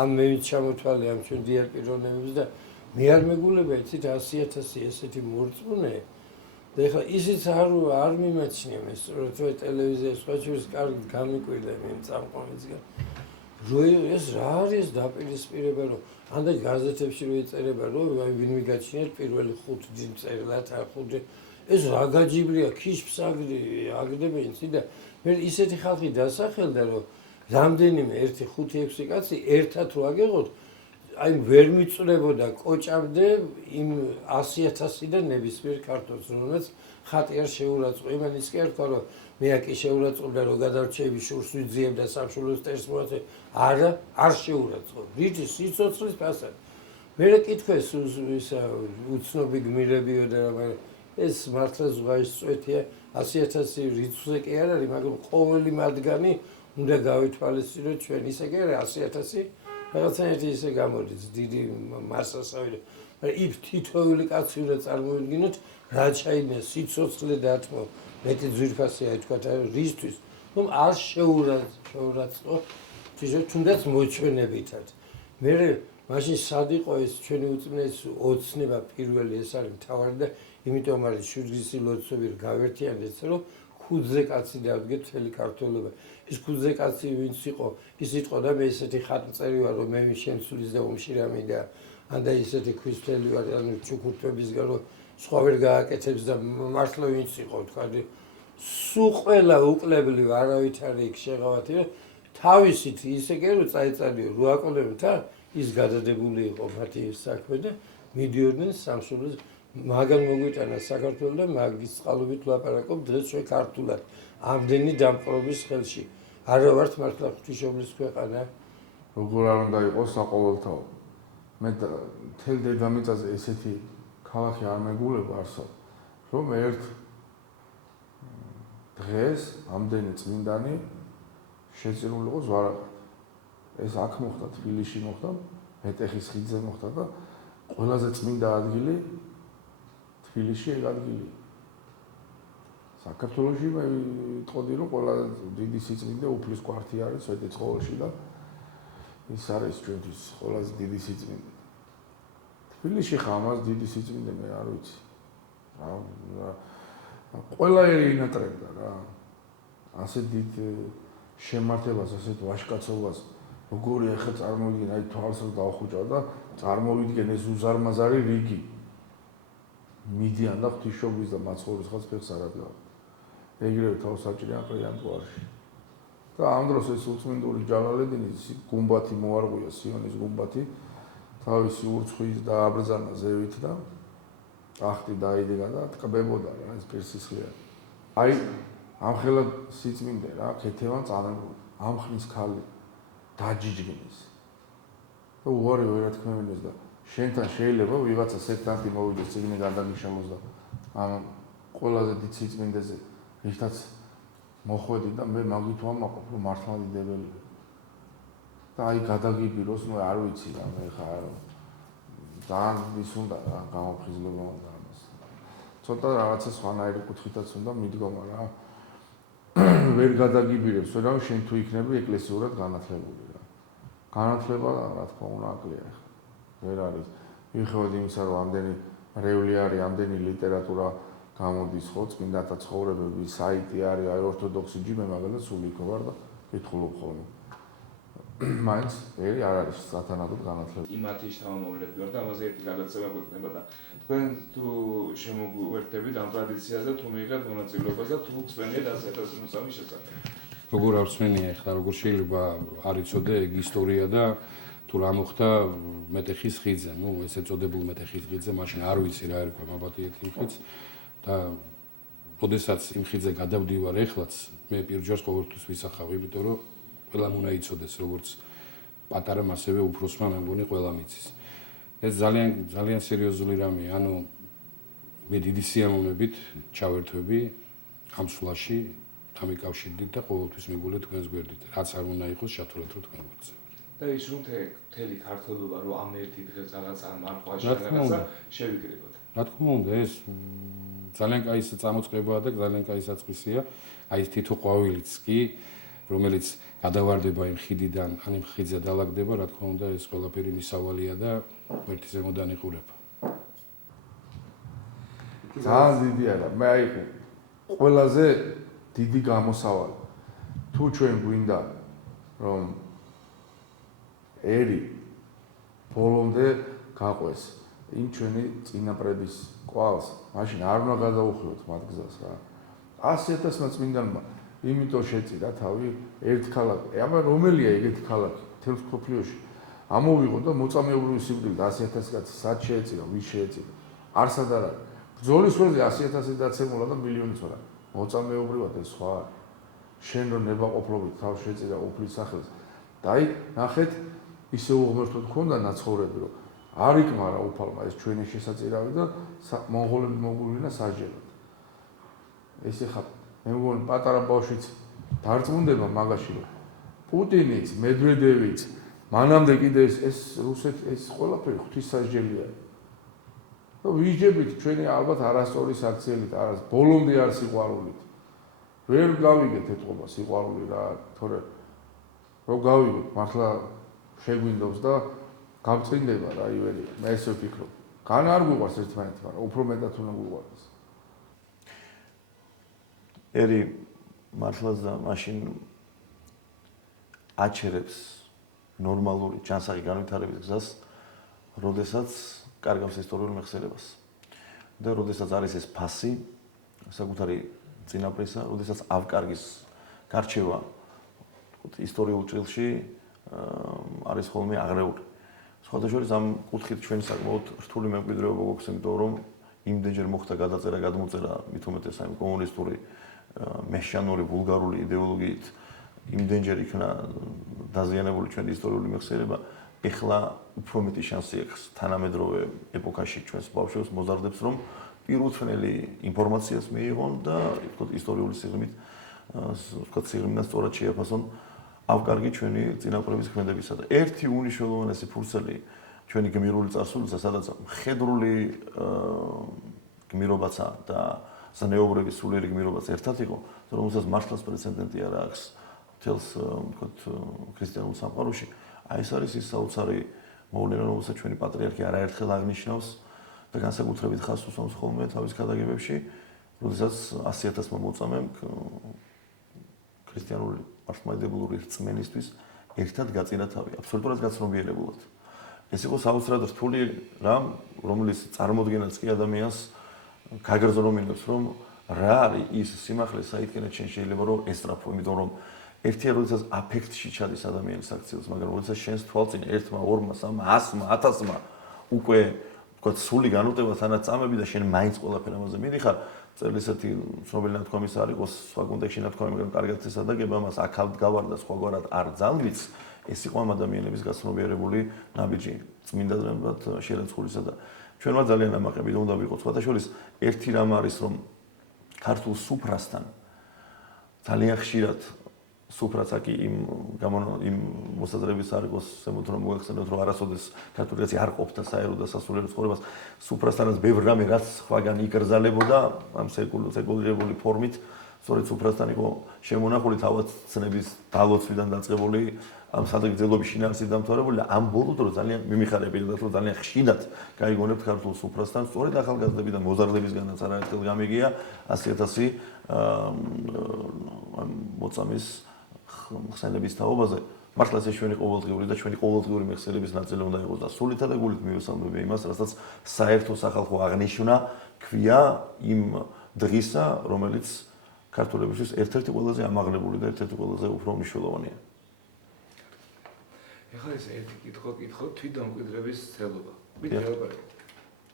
ამ მე ჩამოთვალე ამ ჩვენ დიარ პიროვნებებს და მე არ მეგულება იცით 100,000 ესეთი მორწმუნე და ეხლა ისიც არ მიმაჩნია მე სწორედ თუ ტელევიზიაში სხვაჩვენს კარგი გამიკვირდა მე წამყვანისგან ეს რა არის დაპირისპირება რომ ამდენ გაზეთებში რო იწერება რომ ვინ მიგაჩნიათ პირველი 5 ძიმ წერილად არ 5 ეს რა გაჯიბრია ქიშს აგდებენ იცი და მე ისეთი ხალხი დასახელდა რომ რამდენიმე 1-5-6 კაცი ერთად რო აგეღოთ აი ვერ მიწურებოდა კოჭამდე იმ 100,000-დან ნებისმიერ ქართველს რომელსაც ხატი არ შეურაცხო იმან ის კი არ თქვა რომ მე აკი შეურაცხყოფდა რომ გადარჩევი შურს ვიძიებდა სამშობლოს წერს მოაце არა არ შეურაცხო რითი სიცოცხლის ფასად მე კითხვეს ისა უცნობი გმირებიო და რა ეს მართლა ზღვის წვეთია 100,000 რიცხვზე კი არ არის მაგრამ ყოველი მათგანი უნდა გავითვალისწინოთ ჩვენ ისე კი არა 100,000 რაღაცნაირად ისე გამოდის დიდი მასასავე მაგრამ იქ თითოეული კაცი უნდა წარმოვიდგინოთ რა ჩაიდგა სიცოცხლე დათმო მეტი ძვირფასია თქვა რისთვის რომ არ შეურაცხო თუნდაც მოჩვენებითად მე მაშინ სად იყო ეს ჩვენი უწმნეს ოცნება პირველი ეს არის მთავარი და იმიტომ არის შვიდგისი ლოცვები გავერთიანდეს რომ ხუთზე კაცი დავდგეთ მთელი ქართველობა ის ხუთზე კაცი ვინც იყო ის იყო და მე ესეთი ხატმწერი ვარ რომ მე შემცulis და უმშირამი და ანდა ისეთი ქრისტელი ვარ ანუ ჩუქურთმებისგან რომ სხვა ვერ გააკეთებს და მართლა ვინც იყო თქვა სულ ყველა უკლებლივ არავით არის იქ შეღავათი რომ თავისით ისე კი რომ წაეწალიო რო აკონებდა ის გადადებული იყო მათი საქმე და მიდიოდნენ სამშობლოს მაგან მოგვიტანა საქართველოს და მაგის წყალობით ვლაპარაკობ დღეს ჩვენ ქართულად ამდენი დამყრობის ხელში არა ვართ მართლა ღვთისმშობლის ქვეყანა როგორ არ უნდა იყოს საყოველთაო მე თელ დედამიწაზე ესეთი ქალაქი არ მეგულება არსად რომ ერთ დღეს ამდენი წმინდანი შეწირული იყოს ვარაყად ეს აქ მოხდა თბილისში მოხდა მეტეხის ხიდზე მოხდა და ყველაზე წმინდა ადგილი თბილისში ეგ ადგილი საქართველოში მე ვიტყოდი რომ ყველაზე დიდი სიწმინდე უფლის კვართი არის სვეტიცხოველში და ის არის ჩვენთვის ყველაზე დიდი სიწმინდე თბილისში ხა ამას დიდი სიწმინდე მე არ ვიცი რა ყველა ერი ინატრებდა რა ასე დიდ შემართებას ასეთ ვაშკაცობას როგორია ხა წარმოვიდგენ აი თვალს რომ დავხუჭავ და წარმოვიდგენ ეს უზარმაზარი რიგი მიდიან და ღვთისმშობლის და მაცხოვრის ხალხს ფეხს არ ადგავ ეგრევე თავს საჭირია პრიამპუარში და ამ დროს ეს უწმინდური ჯალალედინის გუმბათი მოარღვია სიონის გუმბათი თავისი ურცხვით და აბრძანა ზევით და ახტი დაიდგა და ტკბებოდა რა ეს პირსისხლია აი ამხელა სიწმინდე რა ქეთევან წამებული ამხნის ქალი დაჯიჯგინეს და უარი ვერათქმევინეს და შენთან შეიძლება ვიღაცა სექტანტი მოვიდეს წიგნი გადაგიშალოს და ამ ყველაზე დიდ სიწმინდეზე ერთად მოხვედი და მე მაგით ვამაყობ რომ მართლა დიდებელი და აი გადაგიბიროს ნუ არ ვიცი რა მე ხა ძალიან ის უნდა რა გამოფხიზლება უნდა ამას ცოტა რაღაცა სხვანაირი კუთხითაც უნდა მიდგომა რა ვერ გადაგიბირებს ვერავინ შენ თუ იქნები ეკლესიურად განათლებული რა განათლება რა თქმა უნდა აკლია ვერ არის მიუხედავად იმისა რომ ამდენი რევლი არის ამდენი ლიტერატურა გამოდის ხო წმინდათა ცხოვრებები საიტი არის აი ორთოდოქსი ჯი მე მაგალითად სულ იქ ვარ და კითხულობ ხოლმე მაინც ერი არ არის სათანადოდ განათლება იმათი შთამომავლები ვარ და ამაზე ერთი გადაცემა გვექნება და თქვენ თუ შემოგვერთებით ამ ტრადიციაზე და თუ მიიღეთ მონაწილეობას და თუ გწვენიეთ 100,000 შესახებ როგორ არ ვსმენია ახლა როგორ შეიძლება არ იცოდე ეგ ისტორია და თუ რა მოხდა მეტეხის ხიდზე ნუ ეს ეწოდებულ მეტეხის ხიდზე მაშინ არ ვიცი რა ერქვა მაბატიეთ იმ ხიდს და ოდესაც იმ ხიდზე გადავდივარ ეხლაც მე პირჯვარს ყოველთვის ვისახავ იმიტომ რომ ყველამ უნდა იცოდეს როგორც პატარამ ასევე უფროსმა მე მგონი ყველა მიცის ეს ძალიან სერიოზული რამეა ანუ მე დიდი სიამოვნებით ჩავერთვები ამ სვლაში თამიკავშირდით და ყოველთვის მიგულე თქვენს გვერდით რაც არ უნდა იყოს შათვლეთ რომ თქვენ გვერდზე და ის რომ მთელი ქართველობა რომ ამ ერთი დღეს რაღაც ამ არხვაში რაღაცა შევიკრიბოთ რა თქმა უნდა ეს ძალიან კაი წამოწყებაა და ძალიან კაი საწყისია აი ეს თითო ყვავილიც კი რომელიც გადავარდება იმ ხიდიდან, ან იმ ხიდზე დალაგდება, რა თქმა უნდა, ეს ყველაფერი მისავალია და ერთი ზემოდან იყურება. ძალიან დიდია და მე აი ყველაზე დიდი გამოსავალი. თუ ჩვენ გვინდა რომ ერი ბოლომდე გაყვეს იმ ჩვენი წინაპრების კვალს, მაშინ არ უნდა გადაუხილოთ მათ გზას რა. 100,000-მა წმინდანმა იმიტომ შეწირა თავი ერთ ქალაქი. აბა რომელია ეგეთი ქალაქი მთელს მსოფლიოში? ამოვიღო და მოწამეობრივი სიკვდილით 100,000 კაცი სად შეეწირა, ვის შეეწირა? არსად არ არის. ბრძოლისველზე 100,000 დაცემულა და მილიონიც არა. მოწამეობრივად ეს სხვა არის. შენ რომ ნებაყოფლობით თავს შეწირა უფლის სახელს. და აი, ნახეთ, ისე უღმერთოდ ქონდა ნაცხოვრები, რომ არ იკმარა უფალმა ეს ჩვენი შესაწირავი და მონღოლები მოგვივლინა საჯელოდ. ეს ხა მე მგონი პატარა ბავშვიც დარწმუნდება მაგაში, რომ პუტინიც, მედვედევიც, მანამდე კიდე ეს რუსეთი ეს ყველაფერი ღვთისმსახურია. და ვიჯებით ჩვენი ალბათ არასწორი საქციელით, ბოლომდე არ სიყვარულით. ვერ გავიგეთ ეთყობა სიყვარული რა, თორე რომ გავიგოთ, მართლა შეგვინდობს და გამწინდება რა ივერია. მე ესე ვფიქრობ. გან არ გვიყვარს ერთმანეთი, მაგრამ უფრო მეტად უნდა გვიყვარდეს. ერი მართლაც და მაშინ აჩერებს ნორმალური ჯანსაღი განვითარების გზას, როდესაც კარგავს ისტორიულ მეხსიერებას. და როდესაც არის ეს ფასი საკუთარი წინაპრისა, როდესაც ავკარგის გარჩევა ისტორიულ ჭრილში არის ხოლმე აღრეული. სხვათა შორის ამ კუთხით ჩვენ საკმაოდ რთული მემკვიდრეობა გვაქვს, იმიტომ რომ იმდენჯერ მოხდა გადაწერა, გადმოწერა მით უმეტეს ამ კომუნისტური მეშანური ვულგარული იდეოლოგიით იმდენჯერ იქნა დაზიანებული ჩვენი ისტორიული მეხსიერება, ეხლა უფრო მეტი შანსი აქვს თანამედროვე ეპოქაში ჩვენს ბავშვებს მოზარდებს, რომ პირუთვნელი ინფორმაციას მიიღონ და თქო ისტორიული სიღრმით თქო სიღრმიდან სწორად შეაფასონ ავკარგი ჩვენი წინაპრების ქმედებისა და ერთი უნიშნულოვანესი ფურცელი ჩვენი გმირული წარსულისა, სადაც მხედრული გმირობაცა და ზნეობრივი სულიერი გმირობაც ერთად იყო, რომელსაც მართლაც პრეცედენტი არ აქვს მთელს თქო ქრისტიანულ სამყაროში. აი ეს არის ის საოცარი მოვლენა, რომელსაც ჩვენი პატრიარქი არაერთხელ აღნიშნავს და განსაკუთრებით ხაზს უსვამს ხოლმე თავის ქადაგებებში, როდესაც 100,000-მა მოწამემ ქრისტიანული მართლმადიდებლური რწმენისთვის ერთად გაწირა თავი, აბსოლუტურად გაცნობიერებულად. ეს იყო საოცრად რთული რამ, რომლის წარმოდგენაც კი ადამიანს გაგრძნობინებს, რომ რა არის ის სიმართლე, საიდანაც შენ შეიძლება რომ ესწრაფო, იმიტომ რომ ერთია როდესაც აფექტში ჩადის ადამიანის აქციებს, მაგრამ როდესაც შენს თვალწინ 1-მა, 2-მა, 3-მა, 100-მა, 1000-მა უკვე თქვა სული განუტება თანაც წამები და შენ მაინც ყველაფერ ამაზე მიდიხარ, წერილ ესეთი ცნობილი ნათქვამის არ იყოს სხვა კონტექსტში ნათქვამი, მაგრამ კარგად ესადაგება ამას, აქავთ გავარ და სხვაგვარად არ ძალვიც, ეს იყო ამ ადამიანების გაცნობიერებული ნაბიჯი, წმინდა ძმებად შერეცხულისა და ჩვენმა ძალიან ამაყები უნდა ვიყოთ. სხვათა შორის ერთი რამ არის, რომ ქართულ სუფრასთან ძალიან ხშირად სუფრაც აქ იმ მოსაზრების არ იყოს ზემოთ რომ მოახსენოთ, რომ არასოდეს ქართული კაცი არ ყოფდა საერო და სასულიერო ცხოვრებას, სუფრასთანაც ბევრ რამე რაც სხვაგან იკრძალებოდა ამ სეკულირებული ფორმით, სწორედ სუფრასთან იყო შემონახული თავად ცნების დალოცვიდან დაწყებული ამ სადაგრძელობის შინაარსით დამთავრებული და ამ ბოლო დრო ძალიან მიმიხარებ პირადად რომ ძალიან ხშირად გაიგონებთ ქართულ სუფრასთან, სწორედ ახალგაზრდები და მოზარდებისგანაც არაერთხელ გამიგია 100,000 მოწამის ხსენების თაობაზე. მართლაც ეს ჩვენი ყოველდღიური და ჩვენი ყოველდღიური მეხსიერების ნაწილი უნდა იყოს და სულითა და გულით მივესალმები იმას, რასაც საერთო სახალხო აღნიშვნა ქვია იმ დღისა, რომელიც ქართულებისთვის ერთ-ერთი ყველაზე ამაღლებული და ერთ-ერთი ყველაზე უფრო მნიშვნელოვანია. ეხლა ეს ერთი კითხვა თვითდამკვიდრების ცდელობა. მით